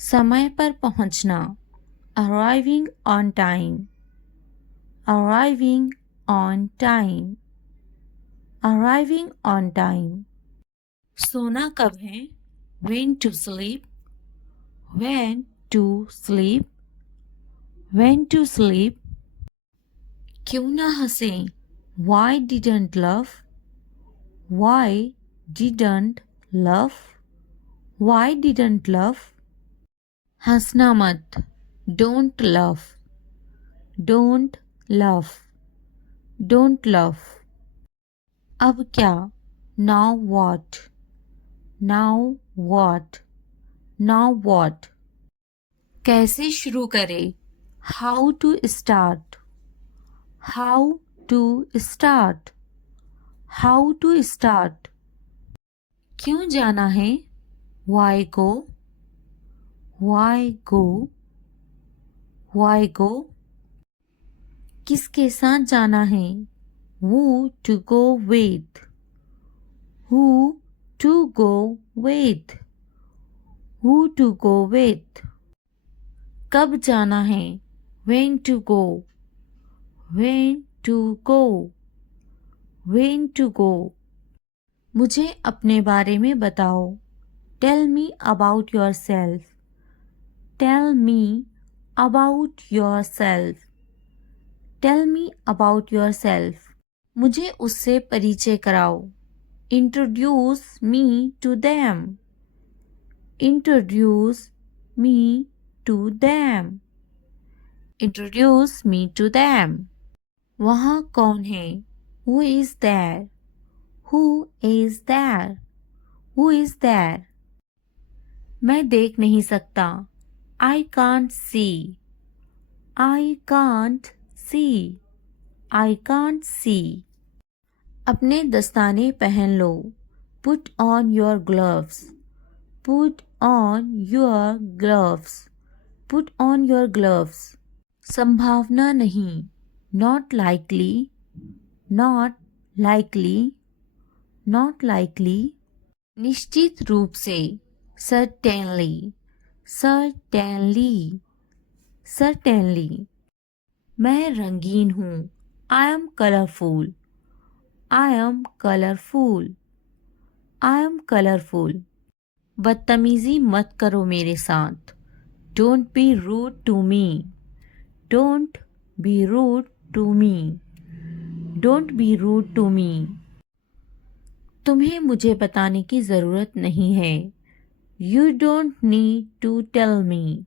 समय पर पहुंचना, arriving on time, arriving on time, arriving on time. सोना कब है, when to sleep, when to sleep, when to sleep. क्यों ना हंसें, why didn't laugh, why didn't laugh, why didn't laugh. हंसना मत, don't laugh, don't laugh, don't laugh. अब क्या, now what, now what, now what. कैसे शुरू करें, how to start, how to start, how to start. क्यों जाना है, why go, why go, why go. किसके साथ जाना है, who to go with, who to go with, who to go with. कब जाना है, when to go, when to go, when to go. मुझे अपने बारे में बताओ, tell me about yourself, tell me about yourself, tell me about yourself. मुझे उससे परिचय कराओ, introduce me to them, introduce me to them, introduce me to them. वहाँ कौन है, who is there, who is there, who is there. मैं देख नहीं सकता, I can't see, I can't see, I can't see. अपने दस्ताने पहन लो, put on your gloves, put on your gloves, put on your gloves. संभावना नहीं, not likely, not likely, not likely. निश्चित रूप से, certainly, certainly, certainly. मैं रंगीन हूँ, I am colorful, I am colorful, I am colorful. बदतमीजी मत करो मेरे साथ, don't be rude to me, don't be rude to me, don't be rude to me. तुम्हें मुझे बताने की ज़रूरत नहीं है, you don't need to tell me,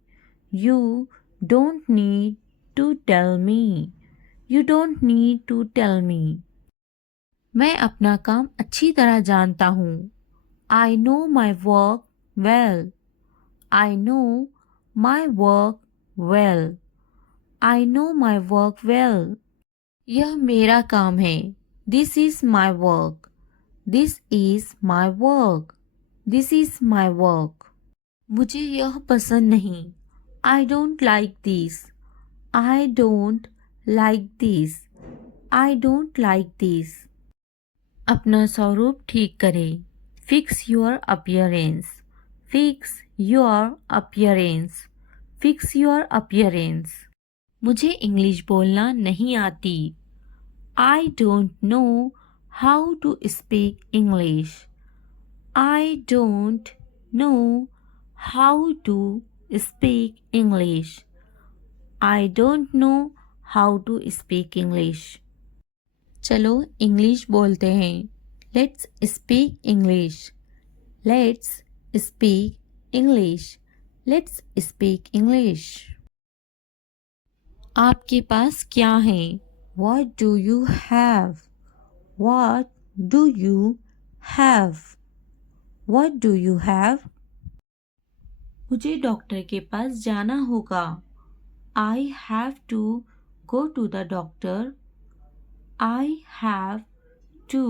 you don't need to tell me, you don't need to tell me. मैं अपना काम अच्छी तरह जानता हूँ, I know my work well, I know my work well, I know my work well. यह मेरा काम है, this is my work, this is my work, this is my work. मुझे यह पसंद नहीं, I don't like this, I don't like this, I don't like this. अपना स्वरूप ठीक करें, fix your appearance, fix your appearance, fix your appearance. मुझे English बोलना नहीं आती, I don't know how to speak English, I don't know how to speak English, I don't know how to speak English. चलो English बोलते हैं, let's speak English, let's speak English, let's speak English. आपके पास क्या है, what do you have, what do you have, what do you have. मुझे doctor के पास जाना होगा, I have to go to the doctor, I have to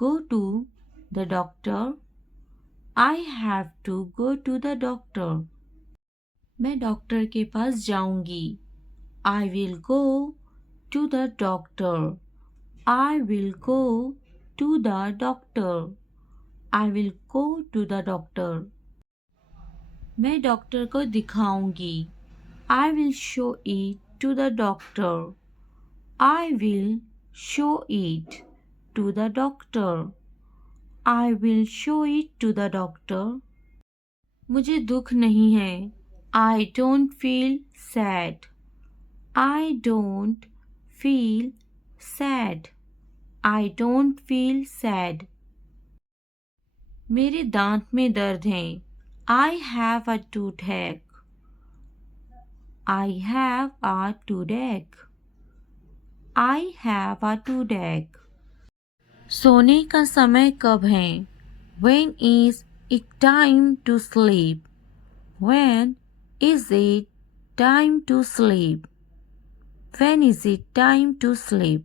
go to the doctor, I have to go to the doctor. मैं doctor के पास जाऊंगी, I will go to the doctor, I will go to the doctor, I will go to the doctor. मैं doctor को दिखाऊंगी। I will show it to the doctor. I will show it to the doctor. I will show it to the doctor. मुझे दुख नहीं है। I don't feel sad. I don't feel sad. I don't feel sad. मेरे दांत में दर्द है। I have a toothache. I have a toothache. I have a toothache. सोने का समय कब है? When is it time to sleep? When is it time to sleep? When is it time to sleep?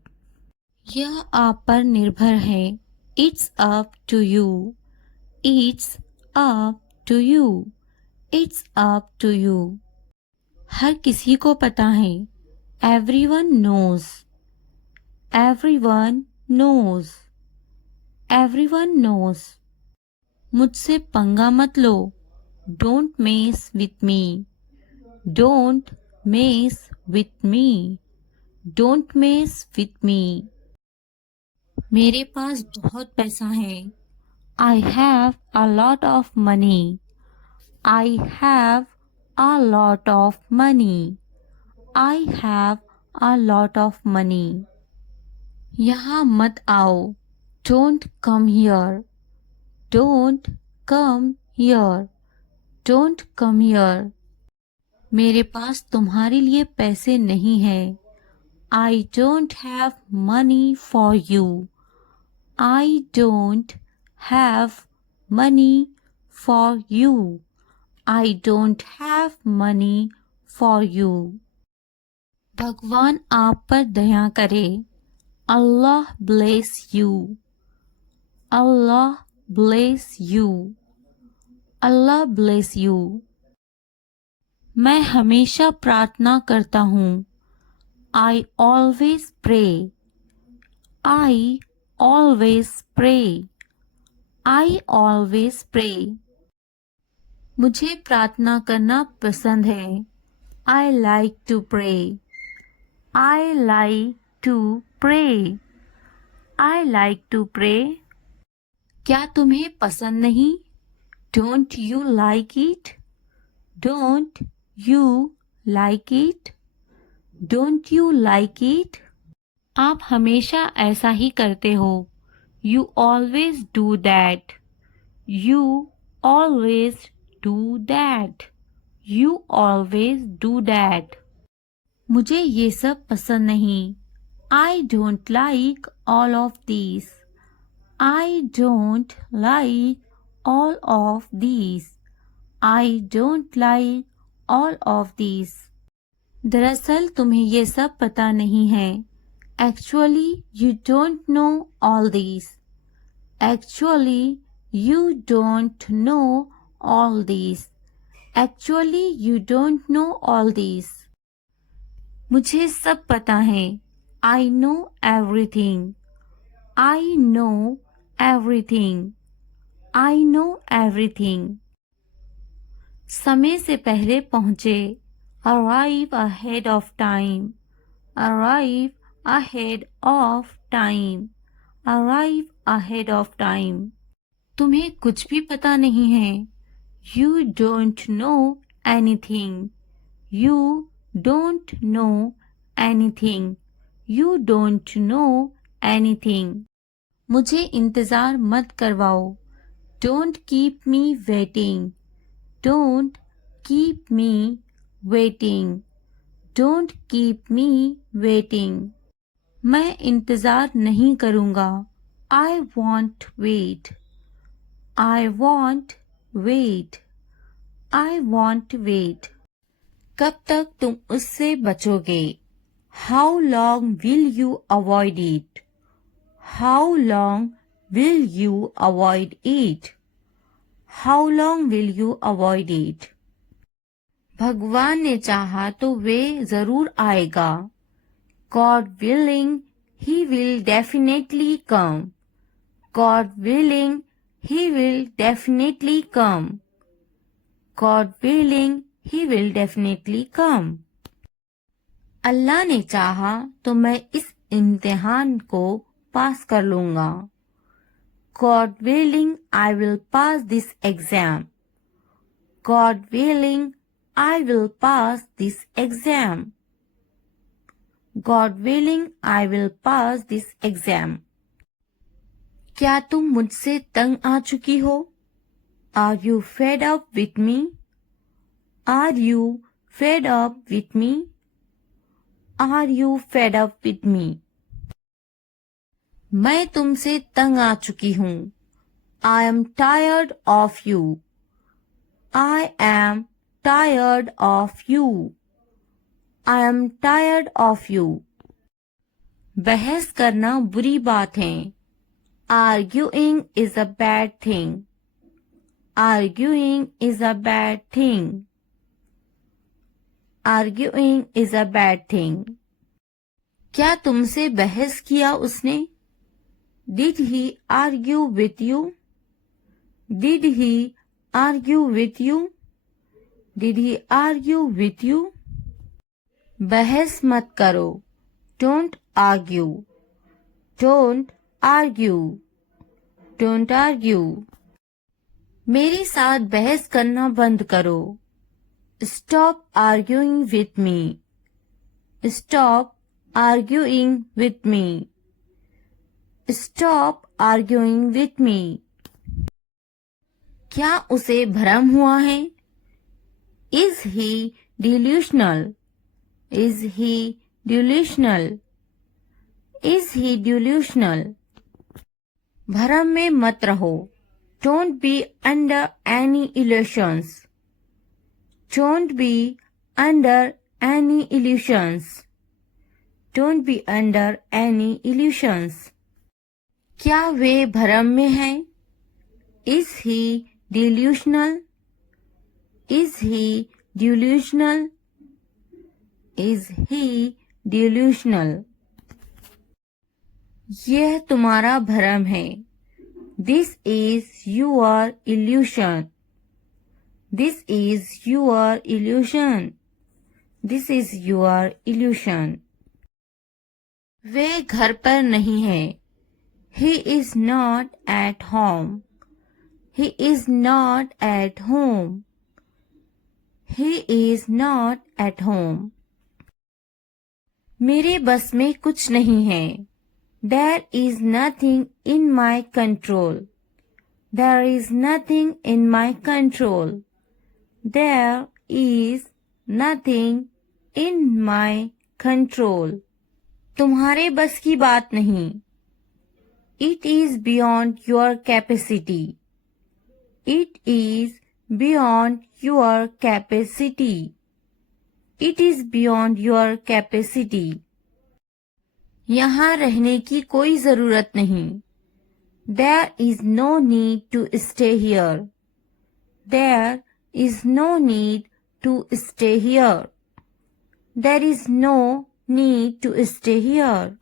यह आप पर निर्भर है। It's up to you. It's up to you. It's up to you. हर किसी को पता है। Everyone knows. Everyone knows. Everyone knows. मुझसे पंगा मत लो। Don't mess with me. Don't mess with me. Don't mess with me. मेरे पास बहुत पैसा है। I have a lot of money. I have a lot of money. I have a lot of money. यहाँ मत आओ। Don't come here. Don't come here. Don't come here. मेरे पास तुम्हारे लिए पैसे नहीं हैं। I don't have money for you. I don't have money for you. I don't have money for you. भगवान आप पर दया करे। Allah bless you. Allah bless you. Allah bless you. मैं हमेशा प्रार्थना करता हूँ। I always pray. I always pray. I always pray. मुझे प्रार्थना करना पसंद है। I like to pray. I like to pray. I like to pray. क्या तुम्हें पसंद नहीं? Don't you like it? Don't you like it? Don't you like it? आप हमेशा ऐसा ही करते हो। You always do that. You always do that. You always do that. मुझे ये सब पसंद नहीं। I don't like all of these. I don't like all of these. I don't like all of these. दरअसल तुम्हें ये सब पता नहीं है। Actually, you don't know all these. Actually, you don't know all these. Actually, you don't know all these. मुझे सब पता है। I know everything. I know everything. I know everything. समय से पहले पहुँचे। Arrive ahead of time. Arrive ahead of time. Arrive ahead of time. तुम्हें कुछ भी पता नहीं है। You don't know anything. You don't know anything. You don't know anything. मुझे इंतज़ार मत करवाओ। Don't keep me waiting. Don't keep me waiting. Don't keep me waiting. मैं इंतज़ार नहीं करूँगा। I won't wait. I won't wait. I won't wait. कब तक तुम उससे बचोगे? How long will you avoid it? How long will you avoid it? How long will you avoid it? भगवान ने चाहा तो वे जरूर आएगा। God willing, he will definitely come. God willing, he will definitely come. God willing, he will definitely come. अल्लाह ने चाहा तो मैं इस इम्तिहान को पास कर लूंगा. God willing, I will pass this exam. God willing, I will pass this exam. God willing, I will pass this exam. क्या तुम मुझसे तंग आ चुकी हो? Are you fed up with me? Are you fed up with me? Are you fed up with me? मैं तुमसे तंग आ चुकी हूँ. I am tired of you. I am tired of you. I am tired of you. बहस करना बुरी बात है. Arguing is a bad thing. Arguing is a bad thing. Arguing is a bad thing. क्या तुमसे बहस किया उसने? Did he argue with you? Did he argue with you? Did he argue with you? बहस मत करो. Don't argue. Don't argue. Don't argue. मेरे साथ बहस करना बंद करो. Stop arguing with me. Stop arguing with me. Stop arguing with me. क्या उसे भ्रम हुआ है? Is he delusional? Is he delusional? Is he delusional? भ्रम में मत रहो. Don't be under any illusions. Don't be under any illusions. Don't be under any illusions. क्या वे भ्रम में हैं? Is he delusional? Is he delusional? Is he delusional? यह तुम्हारा भ्रम है. This is your illusion. This is your illusion. This is your illusion. वे घर पर नहीं है. He is not at home. He is not at home. He is not at home. मेरे बस में कुछ नहीं है. There is nothing in my control. There is nothing in my control. There is nothing in my control. तुम्हारे बस की बात नहीं. It is beyond your capacity. It is beyond your capacity. It is beyond your capacity. यहाँ रहने की कोई जरूरत नहीं. There is no need to stay here. There is no need to stay here. There is no need to stay here.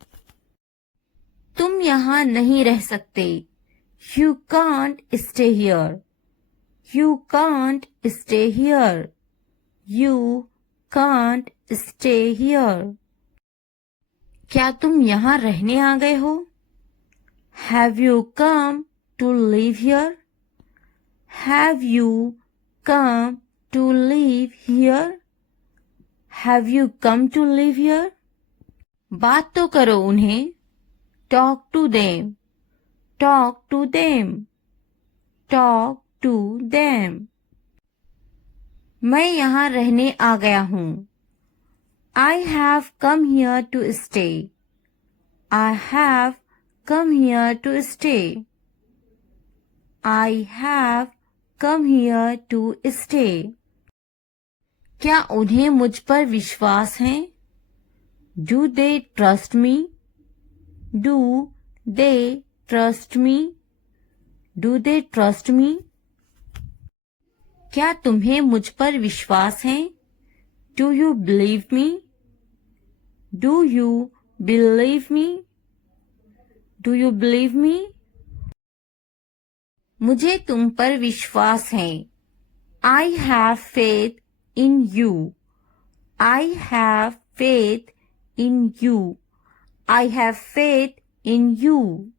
तुम यहाँ नहीं रह सकते. You can't stay here. You can't stay here. You can't stay here. क्या तुम यहाँ रहने आ गए हो? Have you come to live here? Have you come to live here? Have you come to live here? बात तो करो उन्हें. Talk to them. Talk to them. Talk to them. मैं यहाँ रहने आ गया हूँ. I have come here to stay. I have come here to stay. I have come here to stay. क्या उन्हें मुझ पर विश्वास है? Do they trust me? Do they trust me? Do they trust me? क्या तुम्हें मुझ पर विश्वास है? Do you believe me? Do you believe me? Do you believe me? मुझे तुम पर विश्वास है. I have faith in you. I have faith in you. I have faith in you.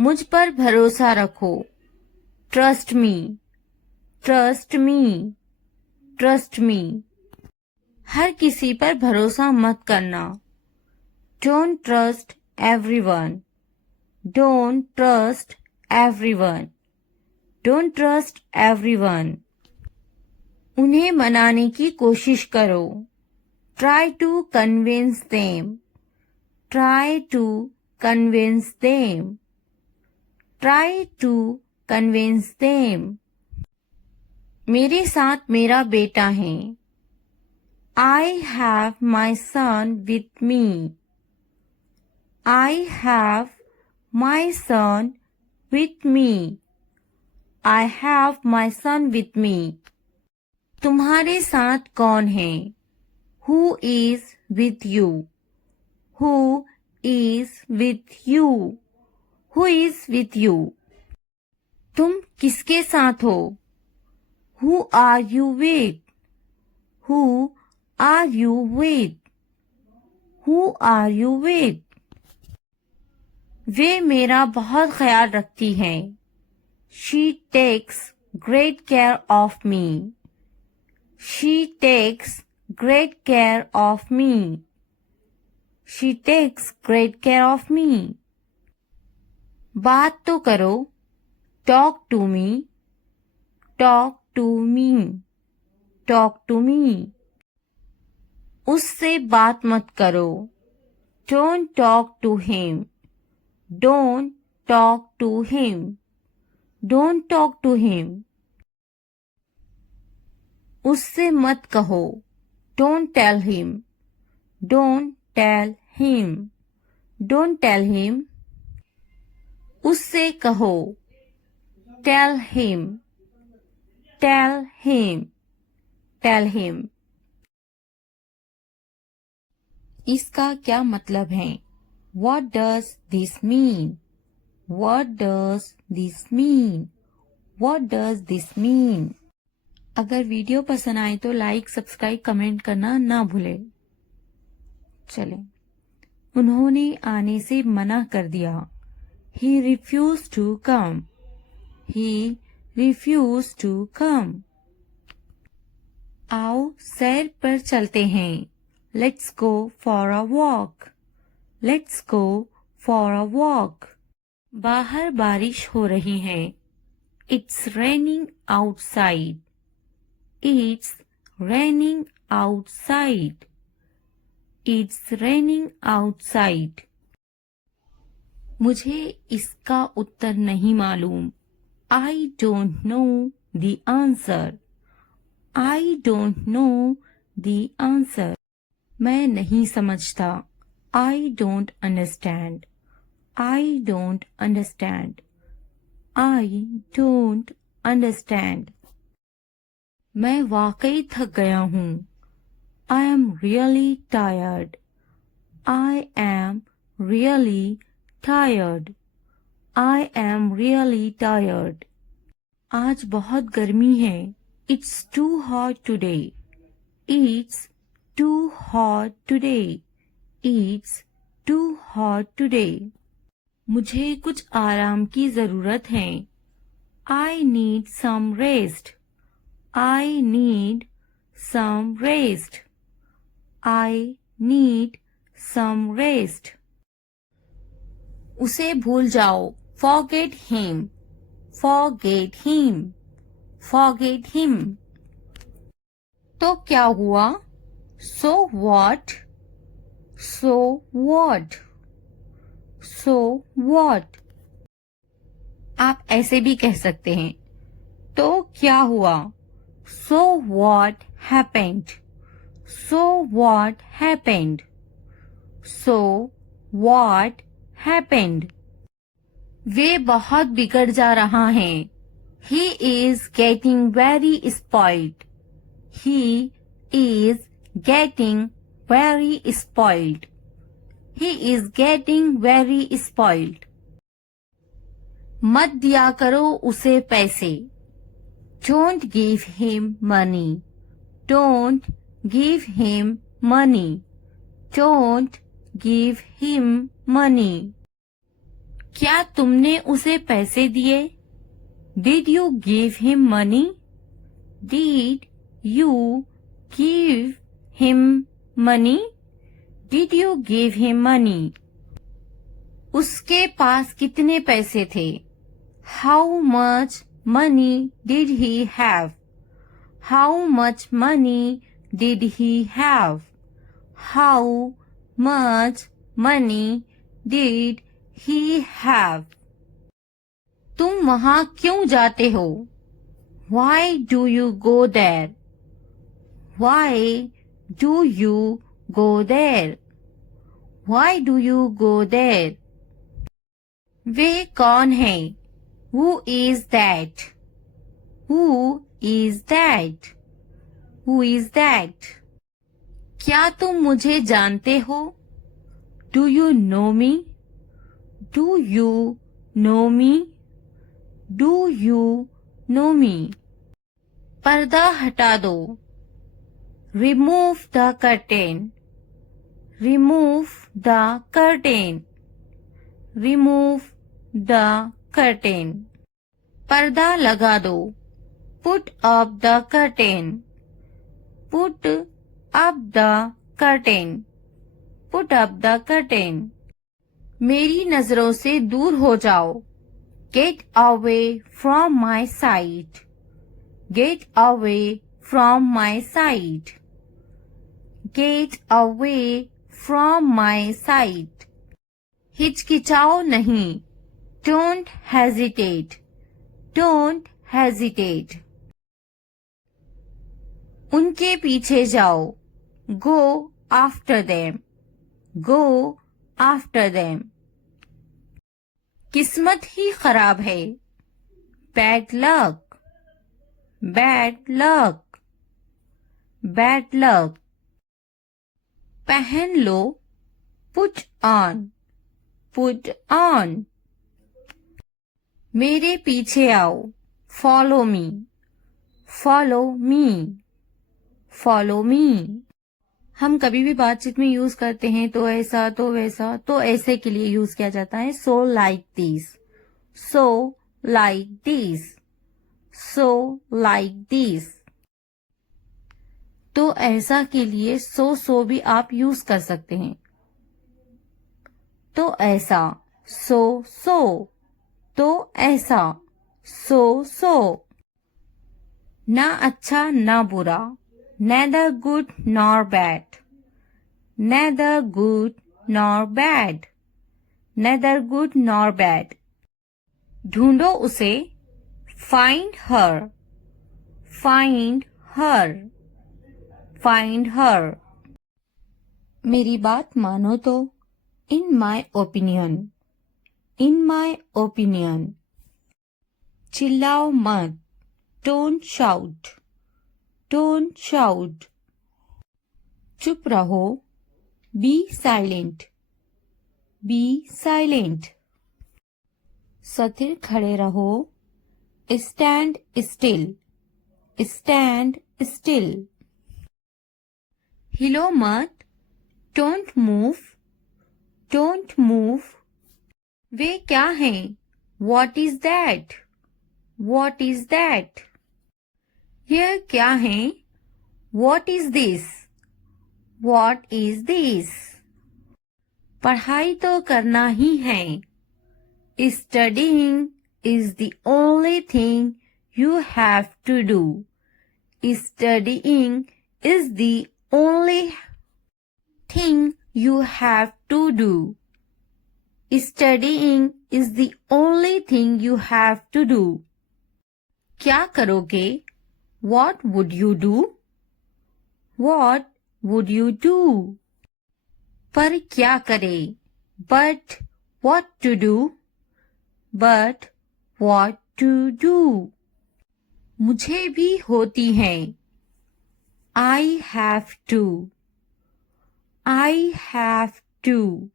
मुझ पर भरोसा रखो. Trust me. Trust me. Trust me. हर किसी पर भरोसा मत करना. Don't trust everyone. Don't trust everyone. Don't trust everyone. उन्हें मनाने की कोशिश करो. Try to convince them. Try to convince them. Try to convince them. मेरे साथ मेरा बेटा है. I have my son with me. I have my son with me. I have my son with me. तुम्हारे साथ कौन है? Who is with you? Who is with you? Who is with you? तुम किसके साथ हो? Who are you with? Who are you with? Who are you with? वे मेरा बहुत ख्याल रखती हैं. She takes great care of me. She takes great care of me. She takes great care of me. बात तो करो. Talk to me. Talk to me. Talk to me. उससे बात मत करो. Don't talk to him. Don't talk to him. Don't talk to him. उससे मत कहो. Don't tell him. Don't tell him. Don't tell him. उससे कहो. Tell him. Tell him. Tell him. इसका क्या मतलब है? What does this mean? What does this mean? What does this mean? अगर वीडियो पसंद आए तो लाइक, सब्सक्राइब, कमेंट करना ना भूले. चलें. उन्होंने आने से मना कर दिया. He refused to come. He refused to come. आओ सैर पर चलते हैं. Let's go for a walk. Let's go for a walk. बाहर बारिश हो रही है. It's raining outside. It's raining outside. It's raining outside. मुझे इसका उत्तर नहीं मालूम. I don't know the answer. I don't know the answer. मैं नहीं समझता. I don't understand. I don't understand. I don't understand. मैं वाकई थक गया हूँ. I am really tired. I am really tired. I am really tired. आज बहुत गर्मी है. It's too hot today. It's too hot today. It's too hot today. मुझे कुछ आराम की जरूरत है. I need some rest. I need some rest. I need some rest. उसे भूल जाओ. Forget him. Forget him. Forget him. तो क्या हुआ? So what? So what? So what? आप ऐसे भी कह सकते हैं. तो क्या हुआ? So what happened? So what happened? So what happened? वे बहुत बिगड़ जा रहा है. He is getting very spoiled. He is getting very spoiled. He is getting very spoiled. मत दिया करो उसे पैसे. Don't give him money. Don't give him money. Don't give him money. क्या तुमने उसे पैसे दिए? Did you give him money? Did you give him money? Did you give him money? उसके पास कितने पैसे थे? How much money did he have? How much money did he have? How much money did he have? तुम वहाँ क्यों जाते हो? Why do you go there? Why do you go there? Why do you go there? वे कौन है? Who is that? Who is that? Who is that? क्या तुम मुझे जानते हो? Do you know me? Do you know me? Do you know me? पर्दा हटा दो. Remove the curtain. Remove the curtain. Remove the curtain. पर्दा लगा दो. Put up the curtain. Put up the curtain. Put up the curtain. मेरी नजरों से दूर हो जाओ. Get away from my sight. Get away from my sight. Get away from my sight. हिचकिचाओ नहीं. Don't hesitate. Don't hesitate. उनके पीछे जाओ. Go after them. Go after them. किस्मत ही खराब है. Bad luck. Bad luck. Bad luck. पहन लो. Put on. Put on. मेरे पीछे आओ. Follow me. Follow me. Follow me. हम कभी भी बातचीत में यूज करते हैं तो ऐसा तो वैसा तो ऐसे के लिए यूज किया जाता है. So like this. So like this. So like this. तो ऐसा के लिए so भी आप यूज कर सकते हैं. तो ऐसा. So. तो ऐसा. So. ना अच्छा ना बुरा. Neither good nor bad. Neither good nor bad. Neither good nor bad. ढूंढो उसे. Find her. Find her. Find her. मेरी बात मानो तो. In my opinion. In my opinion. चिल्लाओ मत. Don't shout. Don't shout. चुप रहो. Be silent. Be silent. स्थिर खड़े रहो. Stand still. Stand still. हिलो मत. Don't move. Don't move. वे क्या हैं? What is that? What is that? यह क्या है? What is this? What is this? पढ़ाई तो करना ही है. Studying is the only thing you have to do. Studying is the only thing you have to do. Studying is the only thing you have to do. क्या करोगे? What would you do? What would you do? पर क्या करे? But what to do? But what to do? मुझे भी होती है. I have to. I have to.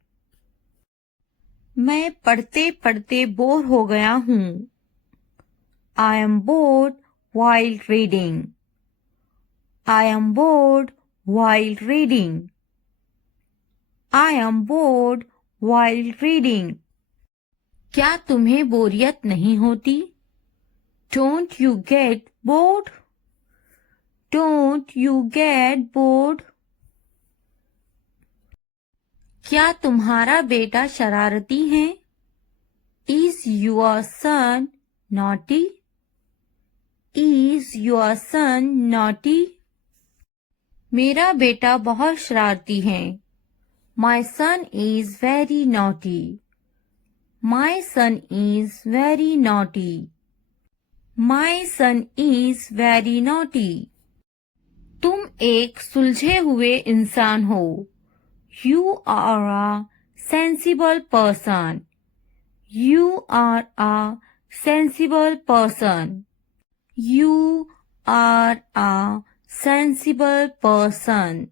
मैं पढ़ते पढ़ते बोर हो गया हूँ. I am bored while reading. I am bored while reading. I am bored while reading. क्या तुम्हें बोरियत नहीं होती? Don't you get bored? Don't you get bored? क्या तुम्हारा बेटा शरारती है? Is your son naughty? Is your son naughty? मेरा बेटा बहुत शरारती है. My son is very naughty. My son is very naughty. My son is very naughty. तुम एक सुलझे हुए इंसान हो. You are a sensible person. You are a sensible person. You are a sensible person.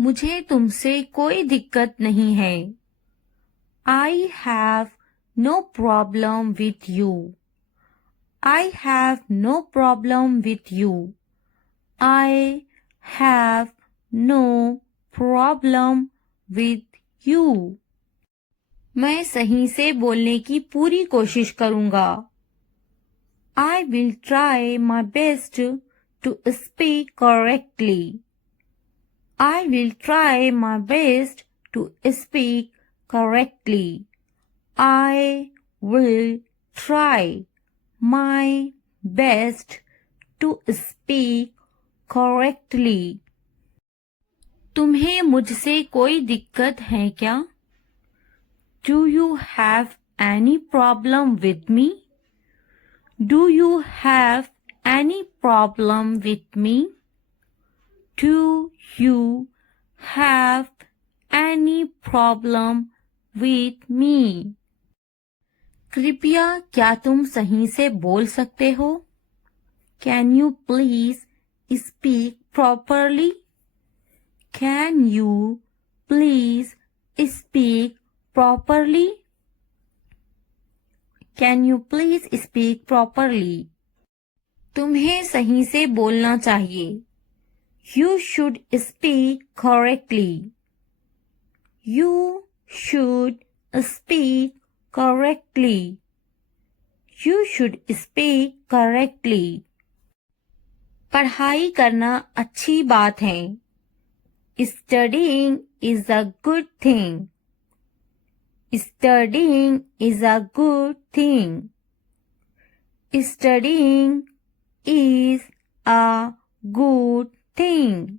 मुझे तुमसे कोई दिक्कत नहीं है. I have no problem with you. I have no problem with you. I have no problem with you. मैं सही से बोलने की पूरी कोशिश करूंगा. I will try my best to speak correctly. I will try my best to speak correctly. I will try my best to speak correctly. तुम्हें मुझसे कोई दिक्कत है क्या? Do you have any problem with me? Do you have any problem with me? Do you have any problem with me? कृपया क्या तुम सही से बोल सकते हो? Can you please speak properly? Can you please speak properly? Can you please speak properly? तुम्हें सही से बोलना चाहिए. You should speak correctly. You should speak correctly. You should speak correctly. पढ़ाई करना अच्छी बात है. Studying is a good thing. Studying is a good thing. Studying is a good thing.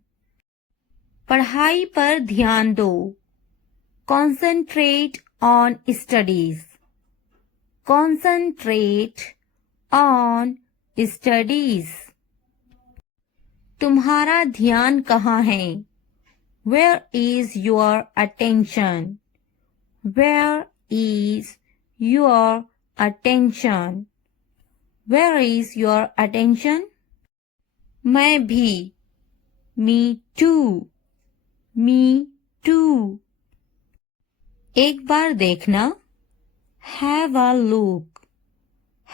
पढ़ाई पर ध्यान दो. Concentrate on studies. Concentrate on studies. तुम्हारा ध्यान कहाँ है? Where is your attention? Where is your attention? Where is your attention? मैं भी. Me too. Me too. एक बार देखना. Have a look.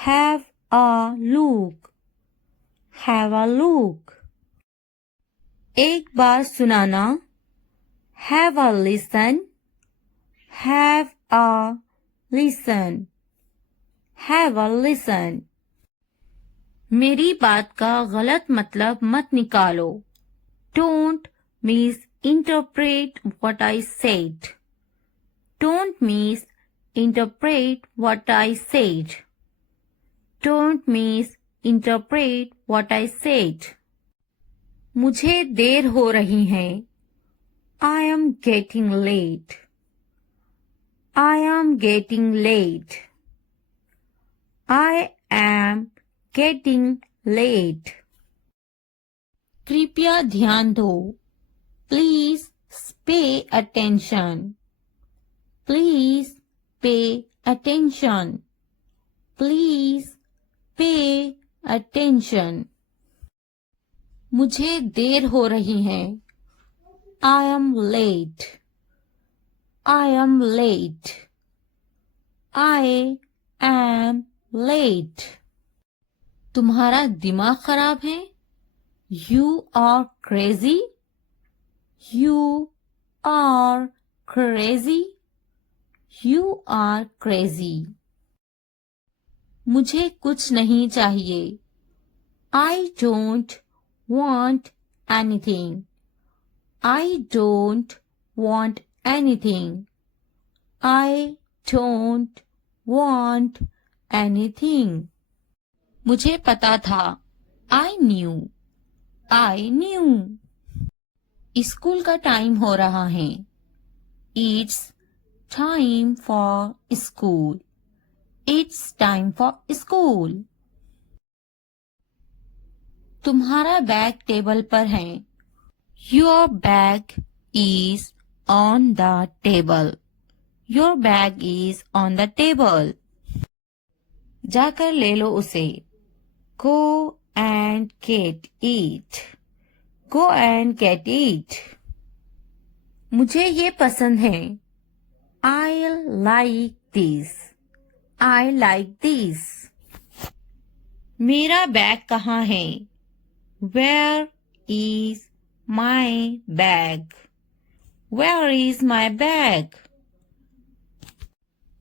Have a look. Have a look. एक बार सुनाना. Have a listen. Have a listen. Have a listen. मेरी बात का गलत मतलब मत निकालो. Don't misinterpret what I said. Don't misinterpret what I said. Don't misinterpret what I said. मुझे देर हो रही है. I am getting late. I am getting late. I am getting late. कृपया ध्यान दो. Please pay attention. Please pay attention. Please pay attention. मुझे देर हो रही है. I am late. I am late. I am late. तुम्हारा दिमाग खराब है? You are crazy? You are crazy? You are crazy. मुझे कुछ नहीं चाहिए. I don't want anything. I don't want anything. I don't want anything. मुझे पता था. I knew. I knew. School का टाइम हो रहा है. It's time for school. It's time for school. तुम्हारा बैग टेबल पर है. Your bag is on the table. Your bag is on the table. जाकर ले लो उसे. Go and get it. Go and get it. मुझे ये पसंद है. I like this. I like this. मेरा बैग कहाँ है? Where is my bag? Where is my bag?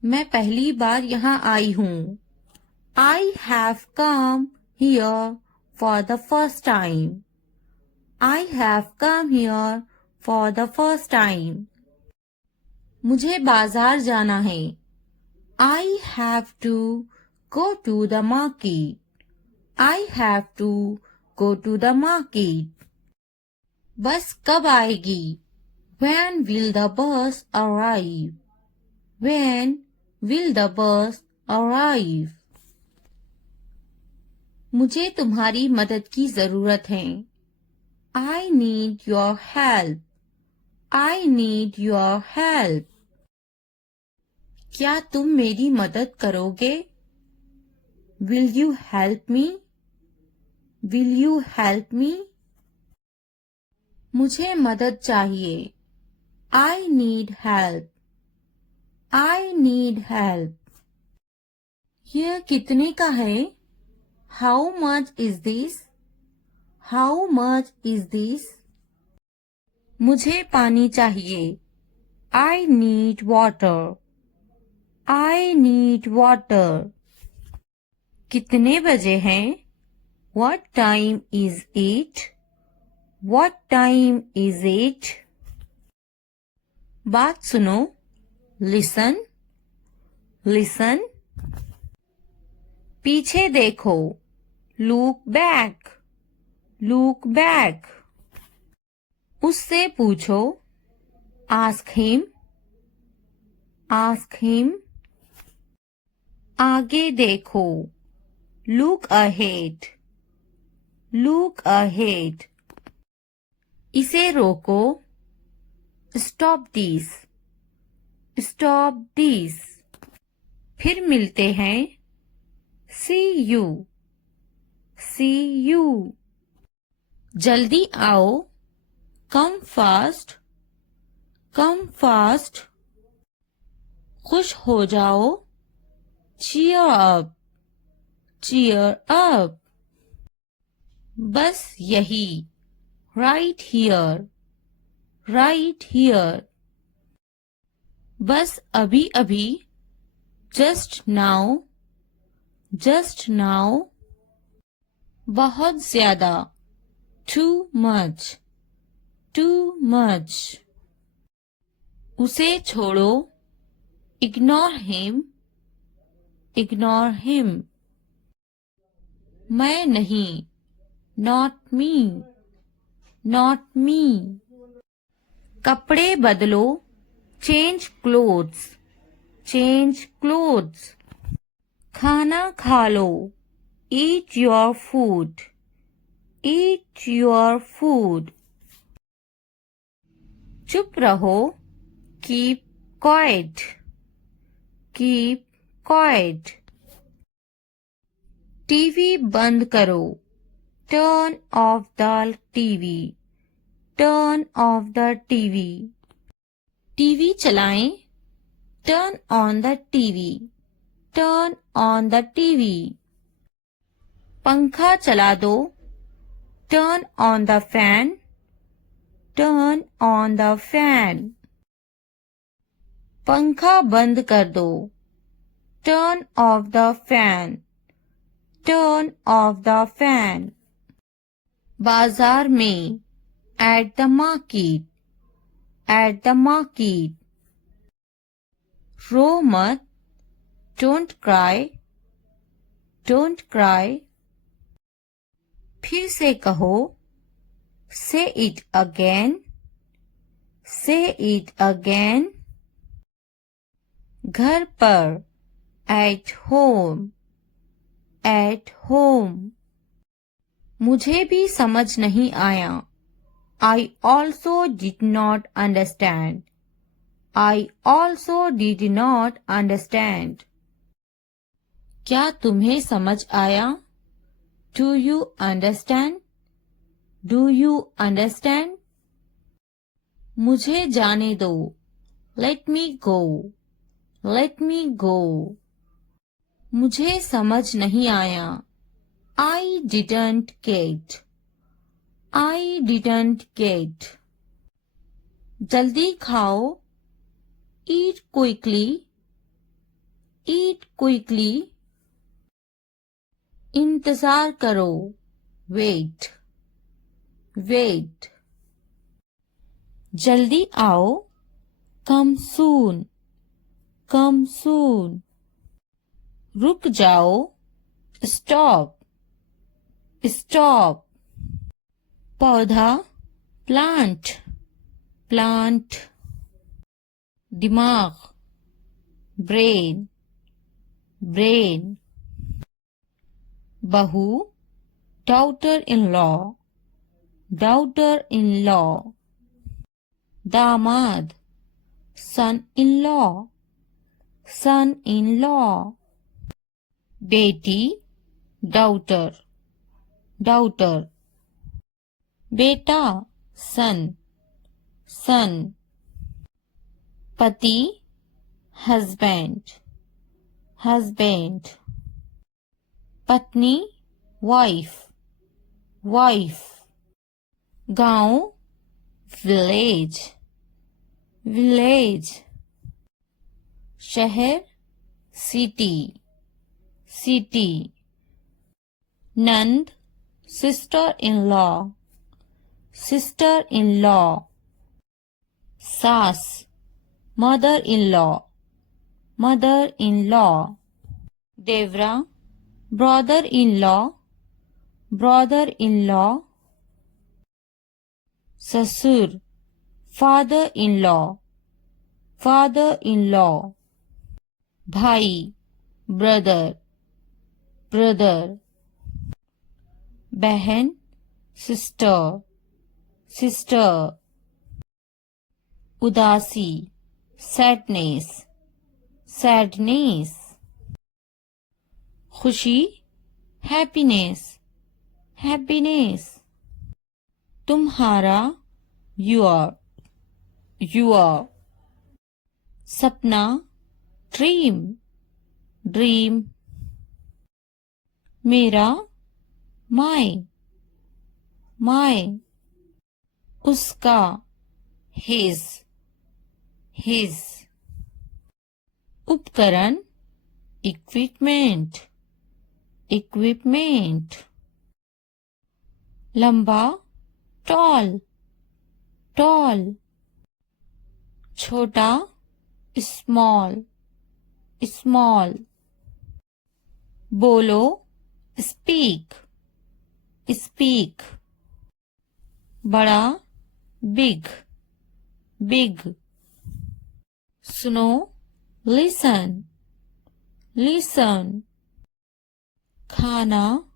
मैं पहली बार यहाँ आई हूँ. I have come here for the first time. I have come here for the first time. मुझे बाजार जाना है. I have to go to the market. I have to go to the market. बस कब आएगी? When will the bus arrive? When will the bus arrive? मुझे तुम्हारी मदद की जरूरत है. I need your help. I need your help. क्या तुम मेरी मदद करोगे? Will you help me? Will you help me? मुझे मदद चाहिए. I need help. I need help. यह कितने का है? How much is this? How much is this? मुझे पानी चाहिए. I need water. I need water. कितने बजे हैं? What time is it? What time is it? बात सुनो. Listen. Listen. पीछे देखो. Look back. Look back. उससे पूछो. Ask him. Ask him. आगे देखो. Look ahead. Look ahead. इसे रोको. Stop this. Stop this. फिर मिलते हैं. See you. See you. जल्दी आओ. Come fast. Come fast. खुश हो जाओ. Cheer up. Cheer up. बस यही. Right here. Right here. बस अभी अभी. Just now. Just now. बहुत ज्यादा. Too much. Too much. उसे छोड़ो. Ignore him. Ignore him. मैं नहीं. Not me. Not me. कपड़े बदलो. Change clothes. Change clothes. खाना खा लो. Eat your food. Eat your food. चुप रहो. Keep quiet. Keep quiet. TV बंद करो. Turn off the TV. Turn off the TV. TV चलाएं. Turn on the TV. Turn on the TV. पंखा चला दो, turn on the fan, turn on the fan. पंखा बंद कर दो, turn off the fan, turn off the fan. बाजार में, at the market, at the market. रो मत, डोंट क्राई, डोंट क्राई। फिर से कहो, say it again, say it again. घर पर, एट होम, एट होम। मुझे भी समझ नहीं आया, I also did not understand, I also did not understand। क्या तुम्हें समझ आया? Do you understand? Do you understand? मुझे जाने दो, let me go, let me go। मुझे समझ नहीं आया, I didn't get, I didn't get। जल्दी खाओ, eat quickly, eat quickly। इंतजार करो, wait, wait। जल्दी आओ, come soon, come soon। रुक जाओ, stop, stop। पौधा, plant, plant। दिमाग, brain, brain। बहू, daughter-in-law, daughter-in-law। दामाद, son-in-law, son-in-law। बेटी, daughter, daughter। बेटा, son, son। पति, husband, husband। पत्नी, wife, wife। गांव, village, village। शहर, city, city। नंद, sister-in-law, sister-in-law। सास, mother-in-law, mother-in-law। देवरा, brother-in-law, brother-in-law। ससुर, father-in-law, father-in-law। भाई, brother, brother। बहन, sister, sister। उदासी, sadness, sadness। खुशी, happiness, happiness। तुम्हारा, your, your। सपना, dream, dream। मेरा, my, my। उसका, his, his। उपकरण, equipment, equipment। लंबा, tall, tall। छोटा, small, small। बोलो, speak, speak। बड़ा, big, big। सुनो, listen, listen। खाना,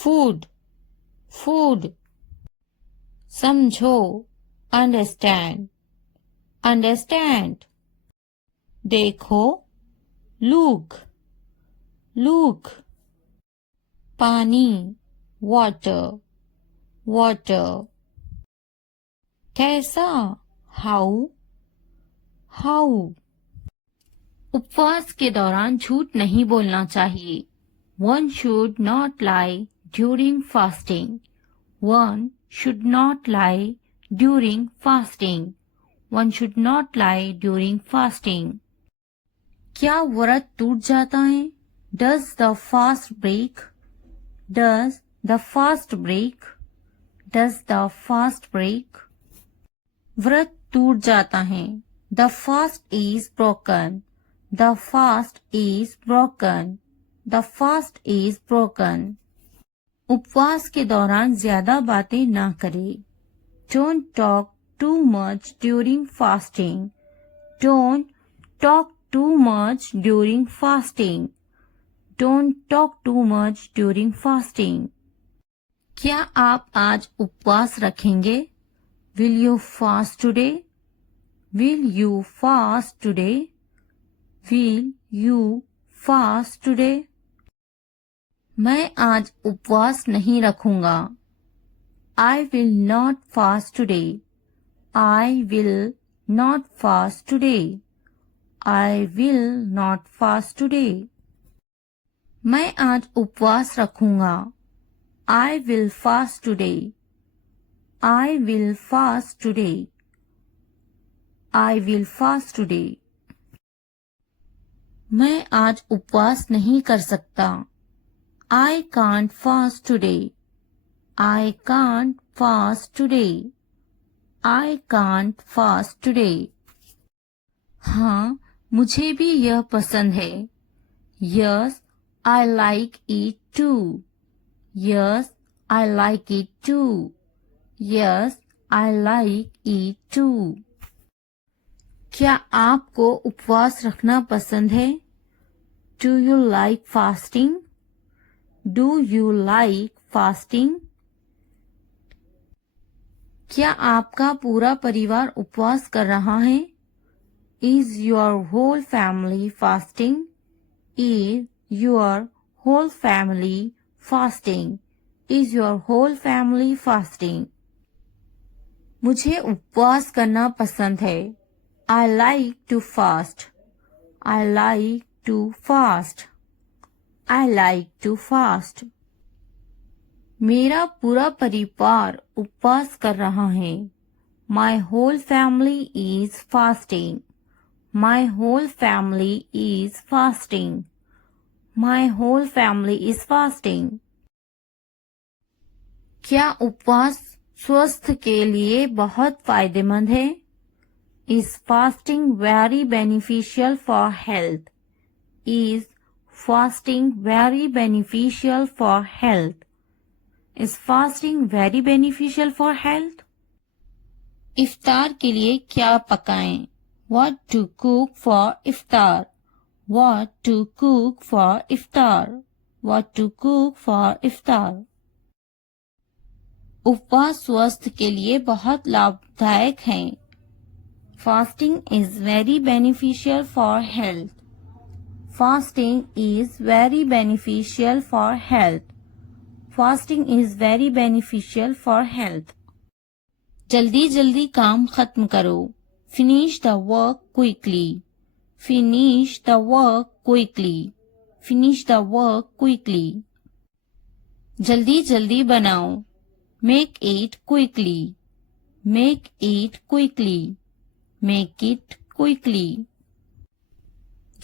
food, food। समझो, understand, understand। देखो, look, look। पानी, water, water। कैसा, how, how। उपवास के दौरान झूठ नहीं बोलना चाहिए। One should not lie during fasting. One should not lie during fasting. One should not lie during fasting. क्या व्रत टूट जाता है? Does the fast break? Does the fast break? Does the fast break? व्रत टूट जाता है. The fast is broken. The fast is broken. The fast is broken. उपवास के दौरान ज्यादा बातें ना करें. Don't talk too much during fasting. Don't talk too much during fasting. Don't talk too much during fasting. क्या आप आज उपवास रखेंगे? Will you fast today? Will you fast today? Will you fast today? मैं आज उपवास नहीं रखूंगा. I will not fast today. I will not fast today. I will not fast today. मैं आज उपवास रखूंगा. I will fast today. I will fast today. I will fast today. मैं आज उपवास नहीं कर सकता. I can't fast today. I can't fast today. I can't fast today. हाँ, मुझे भी यह पसंद है. Yes, I like it too. Yes, I like it too. Yes, I like it too. क्या आपको उपवास रखना पसंद है? Do you like fasting? Do you like fasting? क्या आपका पूरा परिवार उपवास कर रहा है? Is your whole family fasting? Is your whole family fasting? Is your whole family fasting? मुझे उपवास करना पसंद है. I like to fast. I like to fast. I like to fast. मेरा पूरा परिवार उपवास कर रहा है. My whole family is fasting. My whole family is fasting. My whole family is fasting. क्या उपवास स्वास्थ्य के लिए बहुत फायदेमंद है? Is fasting very beneficial for health? Is fasting very beneficial for health? Is fasting very beneficial for health? इफ्तार के लिए क्या पकाएं? What to cook for iftar? What to cook for iftar? What to cook for iftar? उपवास स्वास्थ्य के लिए बहुत लाभदायक है. Fasting is very beneficial for health. Fasting is very beneficial for health. Fasting is very beneficial for health. जल्दी जल्दी काम खत्म करो. Finish the work quickly. Finish the work quickly. Finish the work quickly. जल्दी जल्दी बनाओ. Make it quickly. Make it quickly. Make it quickly.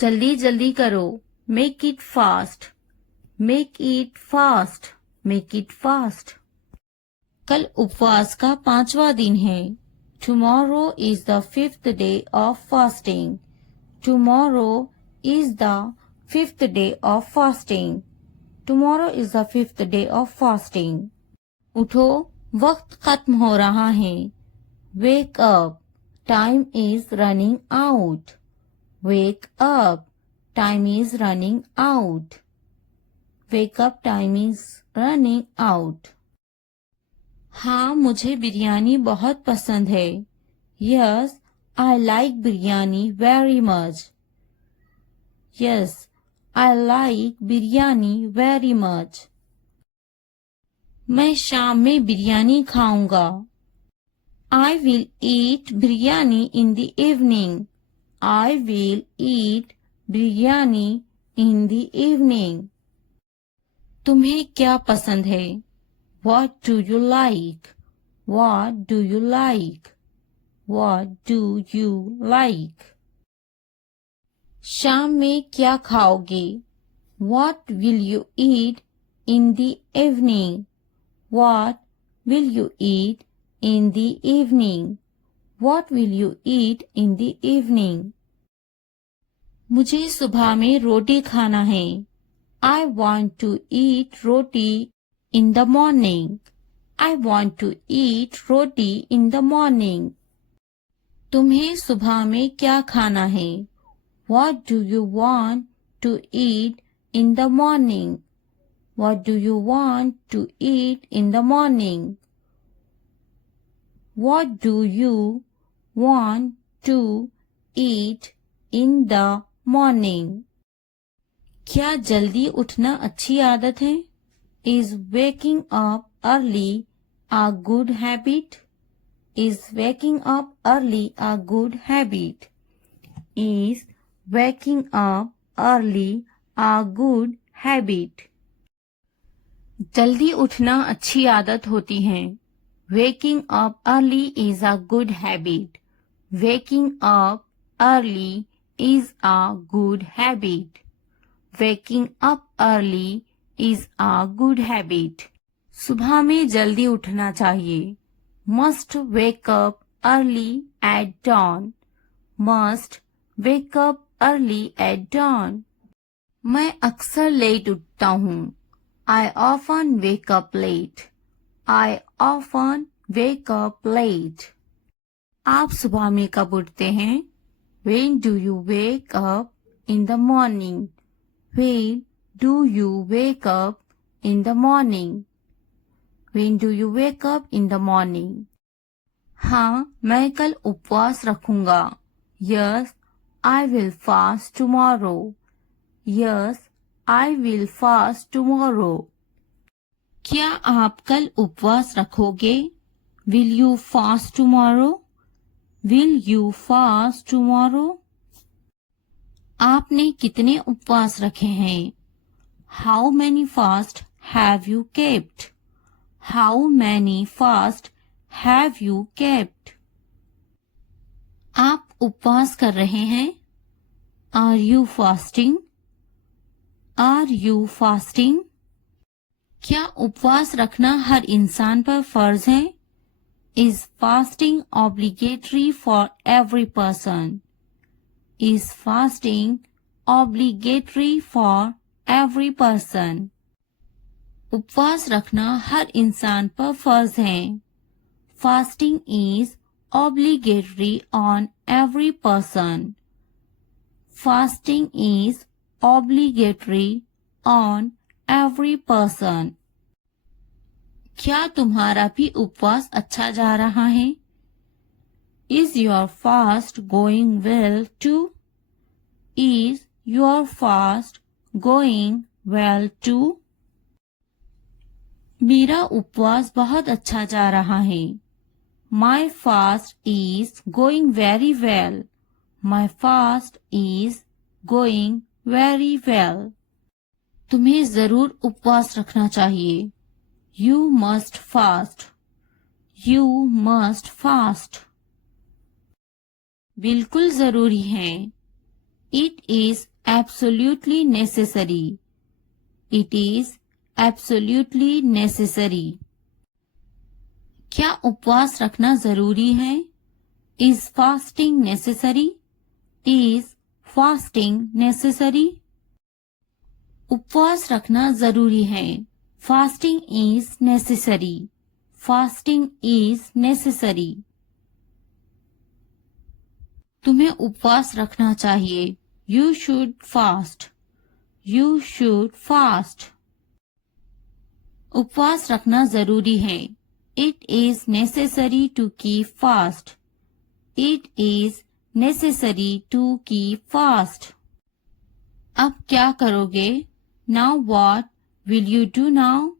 जल्दी जल्दी करो. Make it fast. Make it fast. Make it fast. कल उपवास का 5वां दिन है. Tomorrow is the 5th day of fasting. Tomorrow is the 5th day of fasting. Tomorrow is the 5th day of fasting. उठो, वक्त खत्म हो रहा है. Wake up. Time is running out. Wake up. Time is running out. Wake up. Time is running out. हाँ, मुझे बिरयानी बहुत पसंद है. Yes, I like biryani very much. Yes, I like biryani very much. मैं शाम में बिरयानी खाऊंगा. I will eat biryani in the evening. I will eat biryani in the evening. तुम्हें क्या पसंद है? What do you like? What do you like? What do you like? शाम में क्या खाओगे? What will you eat in the evening? What will you eat in the evening? What will you eat in the evening? मुझे सुबह में रोटी खाना है. I want to eat roti in the morning. I want to eat roti in the morning. तुम्हें सुबह में क्या खाना है? What do you want to eat in the morning? What do you want to eat in the morning? What do you want to eat in the morning? क्या जल्दी उठना अच्छी आदत है? Is waking up early a good habit? Is waking up early a good habit? Is waking up early a good habit? जल्दी उठना अच्छी आदत होती है. Waking up early is a good habit. Waking up early is a good habit. Waking up early is a good habit. सुबह में जल्दी उठना चाहिए. Must wake up early at dawn. Must wake up early at dawn. मैं अक्सर late उठता हूँ. I often wake up late. I often wake up late. आप सुबह में कब उठते हैं? When do you wake up in the morning? When do you wake up in the morning? When do you wake up in the morning? हाँ, मैं कल उपवास रखूंगा. Yes, I will fast tomorrow. Yes, I will fast tomorrow. क्या आप कल उपवास रखोगे? Will you fast tomorrow? Will you fast tomorrow? आपने कितने उपवास रखे हैं? How many fast have you kept? How many fast have you kept? आप उपवास कर रहे हैं? Are you fasting? Are you fasting? क्या उपवास रखना हर इंसान पर फर्ज है? Is fasting obligatory for every person? Is fasting obligatory for every person? उपवास रखना हर इंसान पर फर्ज है. Fasting is obligatory on every person. Fasting is obligatory on every person. क्या तुम्हारा भी उपवास अच्छा जा रहा है? Is your fast going well too? Is your fast going well too? मेरा उपवास बहुत अच्छा जा रहा है. My fast is going very well. My fast is going very well. तुम्हें जरूर उपवास रखना चाहिए. You must fast. You must fast. बिल्कुल जरूरी है. It is absolutely necessary. It is absolutely necessary. क्या उपवास रखना जरूरी है? Is fasting necessary? Is fasting necessary? उपवास रखना जरूरी है. Fasting is necessary. Fasting is necessary. तुम्हें उपवास रखना चाहिए. You should fast. You should fast. उपवास रखना जरूरी है. It is necessary to keep fast. It is necessary to keep fast. अब क्या करोगे? Now what will you do now?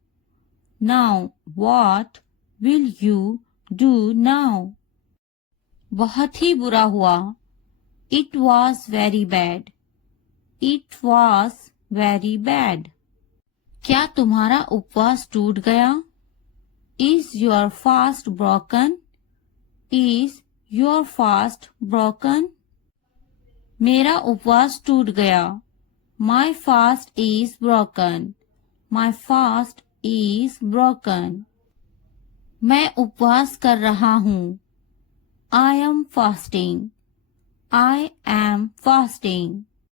Now what will you do now? बहुत ही बुरा हुआ. It was very bad. It was very bad. क्या तुम्हारा उपवास टूट गया? Is your fast broken? Is your fast broken? मेरा उपवास टूट गया. My fast is broken. My fast is broken. मैं उपवास कर रहा हूँ. I am fasting. I am fasting.